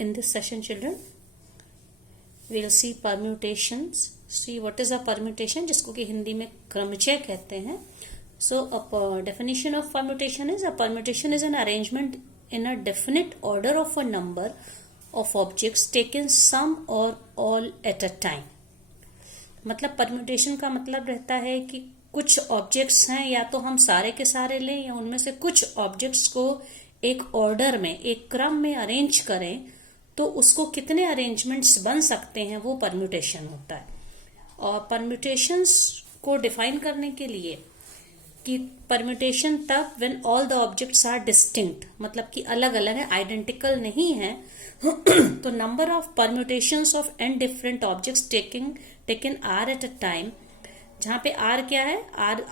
In this session, children, we will see permutations. See what is a permutation, जिसको कि हिंदी में क्रमचय कहते हैं. So a definition of permutation is an arrangement in a definite order of a number of objects taken some or all at a time. मतलब permutation का मतलब रहता है कि कुछ ऑब्जेक्ट्स हैं, या तो हम सारे के सारे लें या उनमें से कुछ ऑब्जेक्ट्स को एक ऑर्डर में, एक क्रम में अरेंज करें, तो उसको कितने अरेंजमेंट्स बन सकते हैं वो परम्यूटेशन होता है. और परम्यूटेशंस को डिफाइन करने के लिए कि परम्यूटेशन तब when all the objects are distinct, मतलब कि अलग अलग है, आइडेंटिकल नहीं है. तो number of permutations of N different objects taken R at a time, जहां पे आर क्या है,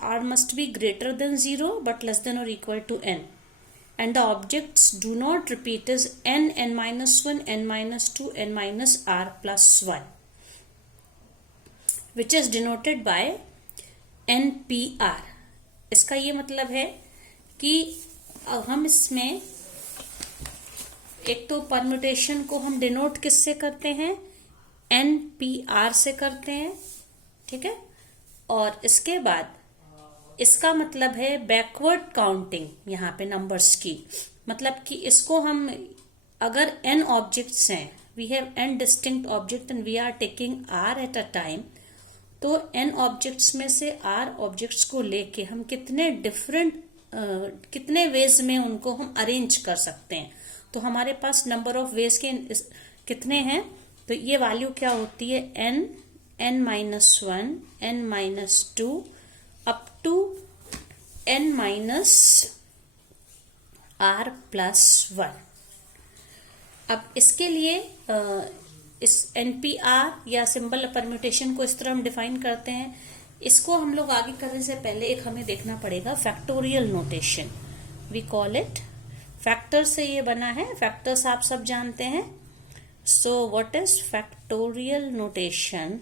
R must be greater than 0 but less than और equal to n, and the objects do not repeat as n, n-1, n-2, n-r plus 1, which is denoted by npr. इसका ये मतलब है कि हम इसमें एक तो परम्यूटेशन को हम डिनोट किससे करते हैं, npr से करते हैं, ठीक है. और इसके बाद इसका मतलब है बैकवर्ड काउंटिंग यहाँ पे नंबर्स की, मतलब कि इसको हम अगर n ऑब्जेक्ट्स हैं, we have n distinct object and we are taking r at a time, तो n ऑब्जेक्ट्स में से r ऑब्जेक्ट्स को लेके हम कितने वेज में उनको हम अरेंज कर सकते हैं. तो हमारे पास नंबर ऑफ वेज के कितने हैं, तो ये वैल्यू क्या होती है, n-1, n-2 up to n-r plus 1. अब इसके लिए इस NPR या सिंबल परम्यूटेशन को इस तरह हम डिफाइन करते हैं. इसको हम लोग आगे करने से पहले एक हमें देखना पड़ेगा factorial notation. We call it factor से ये बना है, फैक्टर्स आप सब जानते हैं. So what is factorial notation?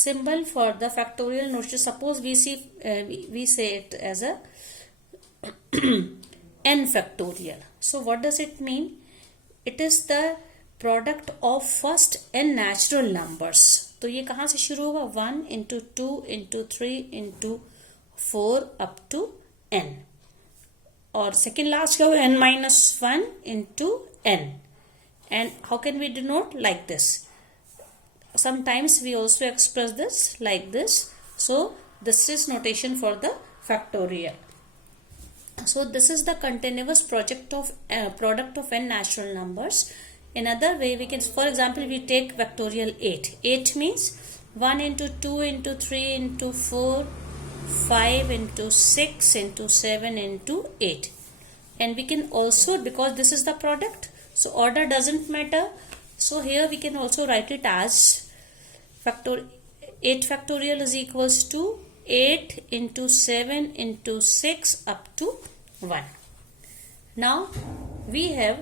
Symbol for the factorial notation, suppose we say it as a n factorial. So what does it mean? It is the product of first n natural numbers. तो ये कहाँ से शुरू होगा, 1 into 2 into 3 into 4 up to n. और second last क्या होगा, n-1 into n. And how can we denote? Like this. Sometimes we also express this like this. So this is notation for the factorial. So this is the continuous product of n natural numbers. Another way we can, for example, we take factorial 8. 8 means 1 into 2 into 3 into 4, 5 into 6 into 7 into 8. And we can also, because this is the product, so order doesn't matter. So here we can also write it as 8 factorial is equals to 8 into 7 into 6 up to 1. Now we have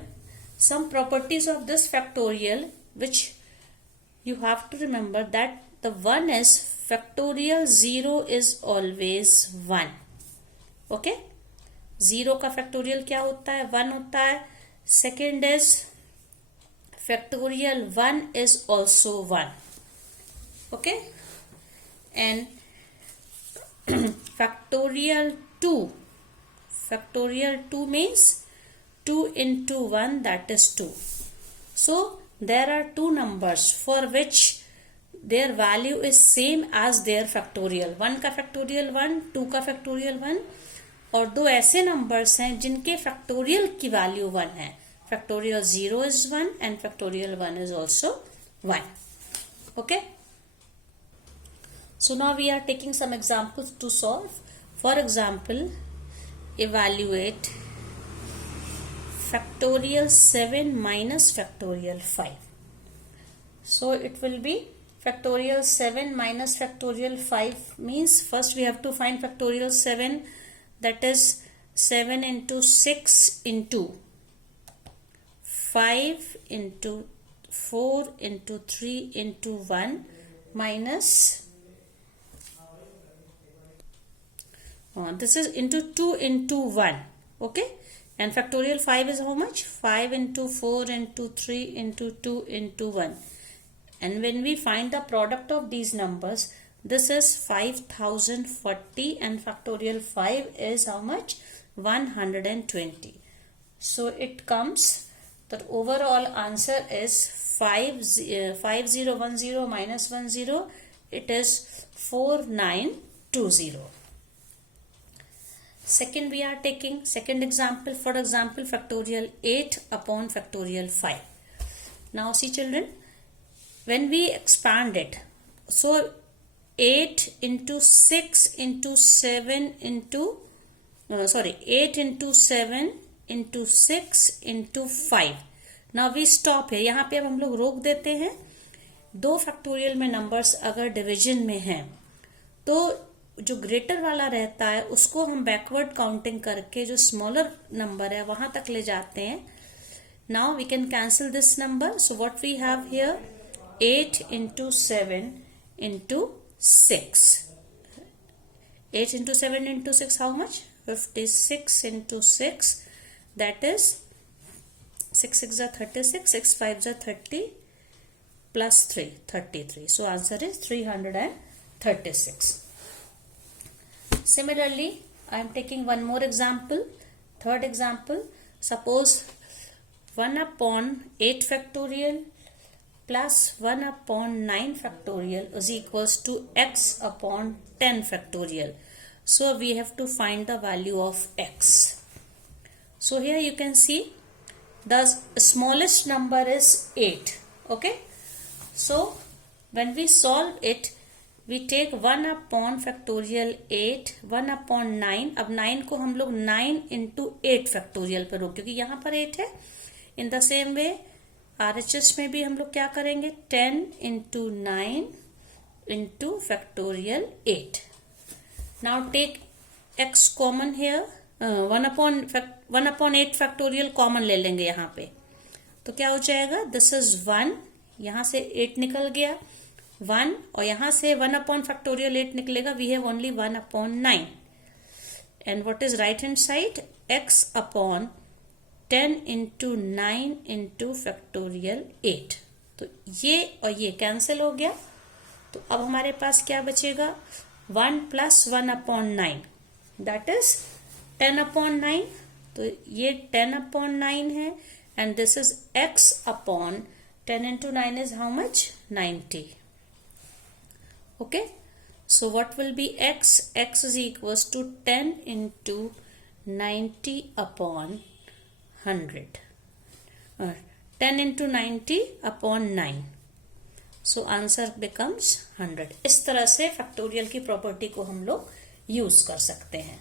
some properties of this factorial which you have to remember, that the one is factorial 0 is always 1. Okay, 0 का factorial क्या होता है, 1 होता है. Second is factorial 1 is also 1. Okay, and factorial 2 means 2 into 1, that is 2. So there are two numbers for which their value is same as their factorial. 1 का factorial 1, 2 का factorial 1, और दो ऐसे numbers हैं जिनके factorial की value 1 है. Factorial 0 is 1 and factorial 1 is also 1. Okay. So now we are taking some examples to solve. For example, evaluate factorial 7 minus factorial 5. So it will be factorial 7 minus factorial 5 means first we have to find factorial 7, that is 7 into 6 into 5 into 4 into 3 into 1 minus this is into 2 into 1. Okay, and factorial 5 is how much? 5 into 4 into 3 into 2 into 1. And when we find the product of these numbers, this is 5040 and factorial 5 is how much? 120. So it comes, the overall answer is 5010 minus 10, it is 4920. Second, we are taking second example. For example, factorial 8 upon factorial 5. Now see children, when we expand it, so 8 into 6 into 7 into 8 into 7 into 6 into 5. Now we stop है, यहाँ पे अब हम लोग रोक देते हैं. दो फैक्टोरियल में नंबर्स अगर डिवीजन में हैं तो जो ग्रेटर वाला रहता है उसको हम बैकवर्ड काउंटिंग करके जो स्मॉलर नंबर है वहां तक ले जाते हैं. Now we can cancel this number. So what we have here, 8 into 7 into 6. 8 into 7 into 6, how much? 56 into 6, that is 6 6 are 36, 6 5 are 30 plus 3, 33. So answer is 336. Similarly, I am taking one more example. Third example, suppose 1 upon 8 factorial plus 1 upon 9 factorial is equals to x upon 10 factorial. So we have to find the value of x. So here you can see the smallest number is 8. Okay. So when we solve it, we take 1 upon factorial 8, 1 upon 9. अब 9 को हम लोग 9 into 8 factorial पर रोक, क्योंकि यहाँ पर 8 है. In the same way RHS में भी हम लोग क्या करेंगे, 10 into 9 into factorial 8. Now take x common here. 1 upon 8 factorial common ले लेंगे यहाँ पे, तो क्या हो जाएगा, this is 1, यहाँ से 8 निकल गया 1, और यहाँ से 1 upon factorial 8 निकलेगा. We have only 1 upon 9. And what is right hand side, x upon 10 into 9 into factorial 8. तो ये और ये कैंसिल हो गया. तो अब हमारे पास क्या बचेगा, 1 plus 1 upon 9, that is 10 upon 9. तो ये 10 upon 9 है, and this is x upon 10 into 9 is how much, 90. Okay, so what will be x? X is equals to 10 into 90 upon 100. 10 into 90 upon 9. So answer becomes 100. इस तरह से factorial की property को हम लोग यूज कर सकते हैं.